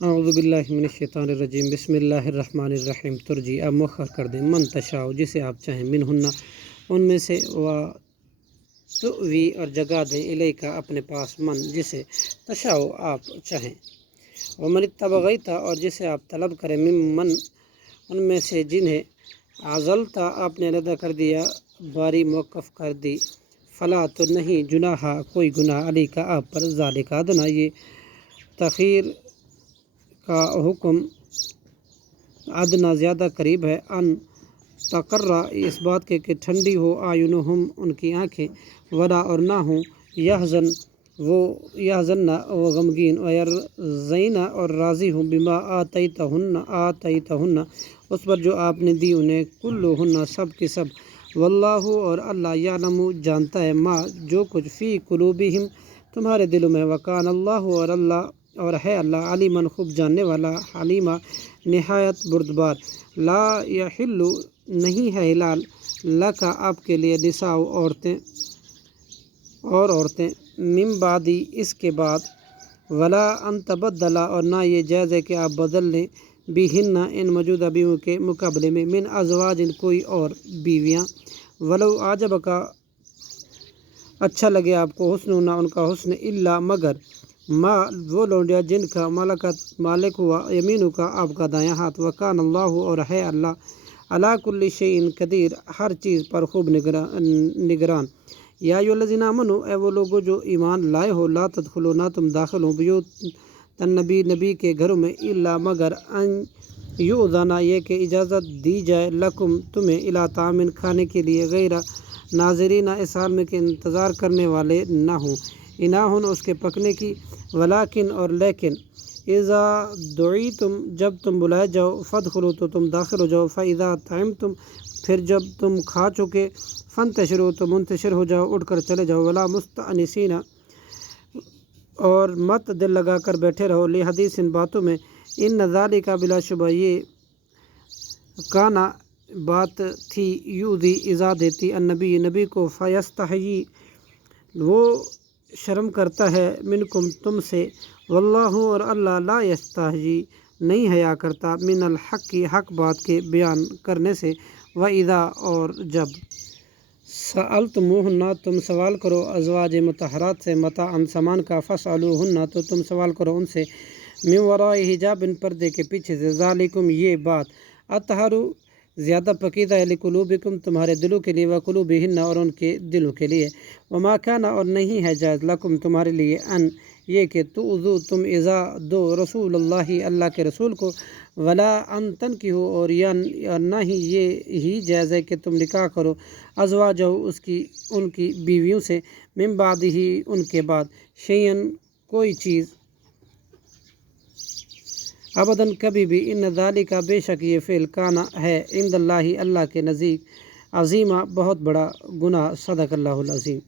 اعوذ باللہ من الشیطان الرجیم بسم اللہ الرحمن الرحیم ترجی اب مؤخر کر دیں من تشاء جسے آپ چاہیں منہن ان میں سے و تؤوی اور جگہ دیں الیکا اپنے پاس من جسے تشاء آپ چاہیں ومن اتبغیتا اور جسے آپ طلب کریں ممن ان میں سے جنہیں عزلتا آپ نے علیحدہ کر دیا باری موقف کر دی فلا تو نہیں جناح کوئی گناہ علی کا آپ پر ذالک ادنا یہ تخیر کا حکم ادنا زیادہ قریب ہے ان تقرہ اس بات کے کہ ٹھنڈی ہو اعینہم ان کی آنکھیں ولا اور نہ ہوں یحزن وہ غمگین ویرضین اور راضی ہوں بما آتیتہن اس پر جو آپ نے دی انہیں کلہن سب کی سب واللہ اور اللہ یعلم جانتا ہے ما جو کچھ فی قلوبہم تمہارے دلوں میں وکان اللہ اور اللہ اور ہے اللہ علیماً خوب جاننے والا حلیمہ نہایت بردبار لا یحل نہیں ہے حلال لکا آپ کے لیے نساء عورتیں من بعدی اس کے بعد ولا ان تبدلا اور نہ یہ جائز ہے کہ آپ بدل لیں بہن ان موجودہ بیویوں کے مقابلے میں من ازواج کوئی اور بیویاں ولو عجب کا اچھا لگے آپ کو حسن نہ ان کا حسن الا مگر ما وہ لونڈیا جن کا مالک ہوا یمینوں کا آپ کا دایاں ہاتھ وکان اللہ اور ہے اللہ علی کل شیء قدیر ہر چیز پر خوب نگران یا ایھا الذین آمنوا اے وہ لوگوں جو ایمان لائے ہو لا تدخلوا نہ تم داخل ہو بیوت نبی کے گھروں میں الا مگر ان یؤذن یہ کہ اجازت دی جائے لکم تمہیں الی طعام کھانے کے لیے غیر ناظرین اس حال میں کہ انتظار کرنے والے نہ ہوں اناہن اس کے پکنے کی ولیکن اور لیکن اذا دعیتم جب تم بلائے جاؤ فادخلوا تو تم داخل ہو جاؤ فاذا طعمتم پھر جب تم کھا چکے فانتشروا تو منتشر ہو جاؤ اٹھ کر چلے جاؤ ولا مستأنسین اور مت دل لگا کر بیٹھے رہو لحدیث ان باتوں میں ان ذالک بلا شبہ یہ کانا بات تھی یؤذی ایذا دیتی النبی نبی کو فیستحیی وہ شرم کرتا ہے منکم تم سے واللہ اور اللہ لا یستحیی نہیں حیا کرتا من الحق کی حق بات کے بیان کرنے سے وَإِذَا اور جب سألتموہن تم سوال کرو ازواج مطہرات سے متاعًا سامان کا فاسألوہن تو تم سوال کرو ان سے من وراء حجاب پردے کے پیچھے سے ذالکم یہ بات اطہر زیادہ پاکیزہ ہے لقلوبکم تمہارے دلوں کے لیے وقلوبہن اور ان کے دلوں کے لیے وما کان اور نہیں ہے جائز لکم تمہارے لیے ان یہ کہ تؤذوا تم ایذا دو رسول اللہ اللہ کے رسول کو ولا ان تنکحوا اور نہ ہی یہ ہی جائز ہے کہ تم نکاح کرو ازواجہ ان کی بیویوں سے من بعدہ ان کے بعد شیئن کوئی چیز ابداً کبھی بھی ان ذالک بے شک یہ فعل کانا ہے عند اللہ اللہ کے نزدیک عظیمہ بہت بڑا گناہ صدق اللہ العظیم۔